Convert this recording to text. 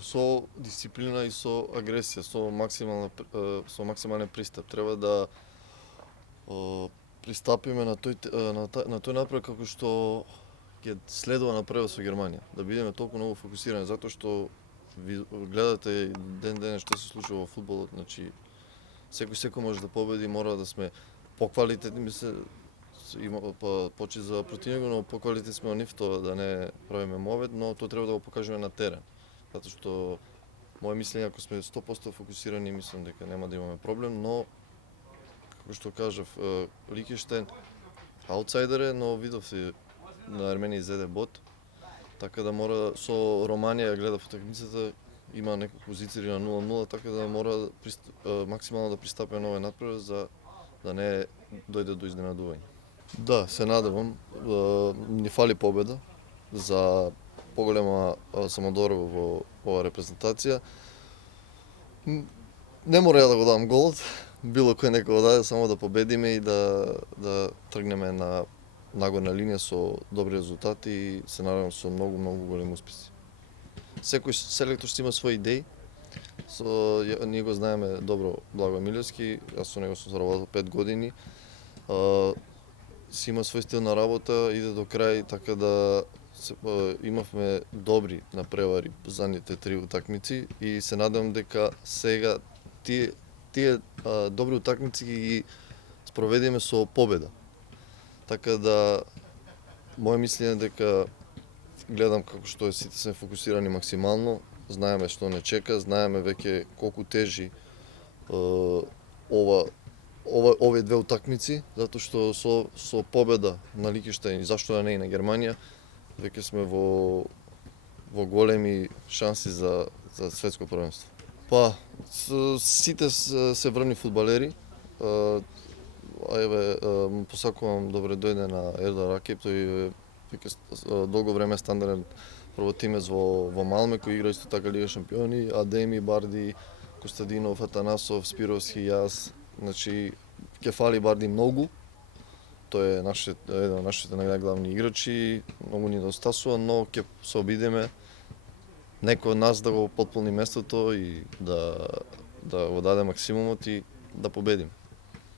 Со дисциплина и со агресија, со максимален пристап. Треба да пристапиме на тој напред како што ќе следува напредот со Германија. Да бидеме толку многу фокусирани, затоа што ви гледате ден денес што се случува во фудбалот, значи секој може да победи, мора да сме поквалитетни, има почит за противникот, но поквалитетни сме од нив, тоа да не правиме мовет, но тоа треба да го покажеме на терен. Затоа што мое мислење, ако сме 100% фокусирани, мислам дека нема да имаме проблем, но како што кажав, Лихтенштейн аутсайдер е, но видовте на Арменија изеде бот, така да мора со Романија гледав утакмицата, има неколку позиции на 0-0, така да мора максимално да пристапи на овој надпревар за да не дојде до изненадување. Да, се надевам. Ни фали победа за поголема самодорба во оваа репрезентација. Не мора ја да го дадам голот, било кој нека го даде, само да победиме и да тргнеме на нагорна линија со добри резултати и се надевам со многу големи успеси. Секој селектор си има свои идеи. Ние го знаеме добро Благо Милевски, јас со него сум заработил 5 години. Си има свој стил на работа, иде до крај, така да имавме добри напревари задните 3 утакмици и се надевам дека сега тие добри утакмици ги спроведеме со победа. Така да моje мислење е дека гледам како што сите сме фокусирани максимално, знаеме што не чека, знаеме веќе колку тежи овие две утакмици, затоа што со победа на Лихтенштейн и зашто да не и на Германија, веќе сме во големи шанси за светско првенство. Па, сите се врвни фудбалери. Му посакувам добре дојде на Ердал Ракип, тој веќе долго време стандарден првотимец во Малме, кој игра исто така Лига шампиони, Адеми, Барди, Костадинов, Атанасов, Спировски, јас. Значи, ќе фали Барди многу. Тој е еден од нашите најглавни играчи, многу ни недостасува, но ќе се обидеме некој од нас да го потполни местото и да го даде максимумот и да победиме.